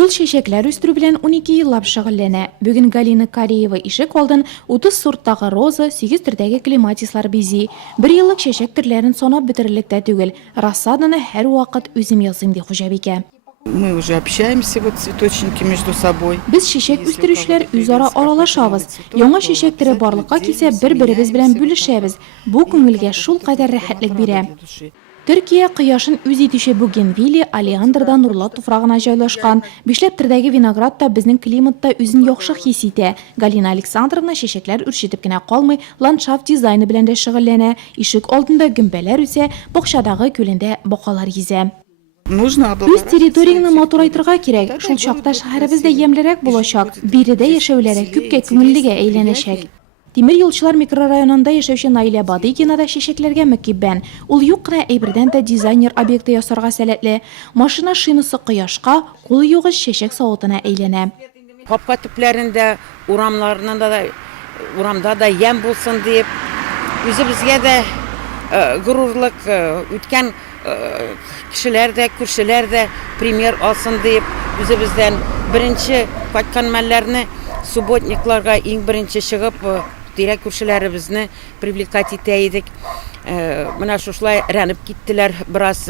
Ул чәчәкләр үстерү белән 12 еллап шөгыльләнә. Бүген Галина Кореева ишек алдын 30 сорттагы роза, 8 төрдәге клематислар бизи. 1 еллык чәчәк төрләрен санап бетерерлек тә түгел. Рассаданы һәр вакыт үзем ясыйм ди хуҗабикә. Мы уже общаемся, вот цветочники между собой. Без чәчәк үстерүчеләр үзара аралашабыз. Яңа чәчәк төре барлыкка килсә, бер-беребез белән бүлешәбез. Бу күңелгә шулкадәр рәхәтлек бирә. Төркия кояшын үз итүче бугенвилия Алеандрда нурлы туфрагына җайлашкан. Бишләп төрдәге виноград та безнең климатта үзен яхшы хис итә. Галина Александровна чәчәкләр үрчетеп кенә калмый, ландшафт дизайны белән дә шөгыльләнә. Ишек алдында гөмбәләр үсә, бакчадагы күлендә бакалар йөзә. Үз территорияңны матурайтырга кирәк. Шул чакта шәһәребездә ямьлерәк булачак, биредә яшәүләре күпкә күңеллегә әйләнәчәк. Тимер юлчылар микрорайонында яшәүче Наиля Бадыйкина да чәчәкләргә мөкиббән. Ул юк кына әйбердән дә дизайнер объекты ясарга сәләтле. Машина шинасы кояшка, кулы югы чәчәк савытына әйләнә. Капка төпләрендә, урамда да ям булсын дип, үзебезгә дә горурлык, үткән кешеләр дә, күршеләр дә пример алсын дип, үзебездән беренче кайткан мәлләрне субботникларга иң беренче чыгып, тирәк күршеләребезне привлекать итә идек. Менә шулай рәнеп киттеләр бераз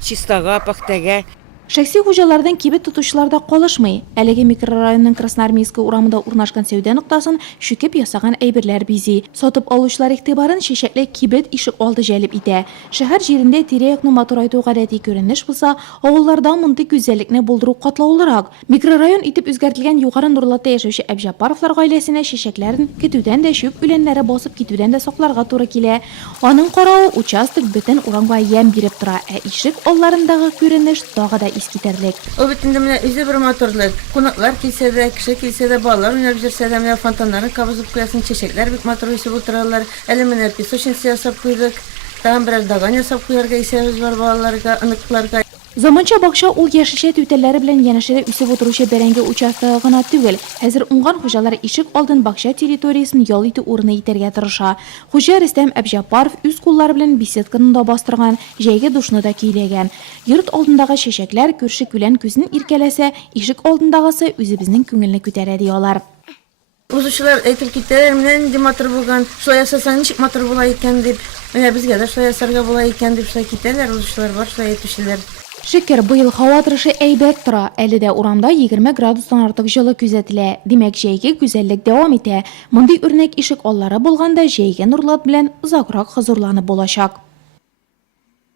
чистага, пөхтәгә. Шәхси хуҗалардан кибет тотучылар да калышмый. Әлеге микрорайонның Красноармейский урамында урнашкан сәүдә ноктасын шүкеп ясаган әйберләр бизи. Сатып алучылар игътибарын чәчәкле кибет ишек алды җәлеп итә. Шәһәр җирендә тирә-якны матурайту гадәти күренеш булса, авылларда мондый гүзәллекне булдыру катлаулырак. Микрорайон итеп үзгәртелгән югары Нурлатта яшәүче Әбҗәпаровлар гаиләсенә чәчәкләрен көтүдән дә чүп үләннәре басып китүдән дә сакларга туры килә. Аның каравы участок бөтен урамга ям биреп тора, ишек алларындагы күренеш тагы да искитерлек. Ул битендә менә үзе бер матурлык. Кунаклар килсә дә, кеше килсә дә, балалар уйнап йөрсә дә, менә фонтаннарын кабызып куясың, чәчәкләр бик матур үсеп утыралар. Әле менә песочница ясап куйдык. Тагын берәр даган ясап куярга исәбез бар балаларга, оныкларга. Заманча бакча ул яшелчә түтәлләре белән янәшәдә үсеп утыручы бәрәңге участогы гына түгел. Хәзер уңган хуҗалар ишек алдын бакча территориясын ял итү урыны итәргә тырыша. Хуҗа Рөстәм Әбҗәпаров үз куллары белән беседканы да бастырган, җәйге душны да көйләгән. Йорт алдындагы чәчәкләр күрше күлән күзен иркәләсә, ишек алдындагысы үзебезнең күңелне күтәрә ди алар. Узучылар әйтеп китәләр, менә нинди матур булган, шулай ясасаң ничек матур була икән дип. Менә безгә дә шулай ясарга була икән дип шулай китәләр, узучылар бар, шулай әйтүчеләр. Шөкер, быел һава торышы әйбәт тора. Әле дә урамда 20 градустан артык җылы күзәтелә. Димәк, җәйге гүзәллек дәвам итә. Мондый үрнәк ишек аллары булганда җәйге Нурлат белән озакрак хозурланып булачак.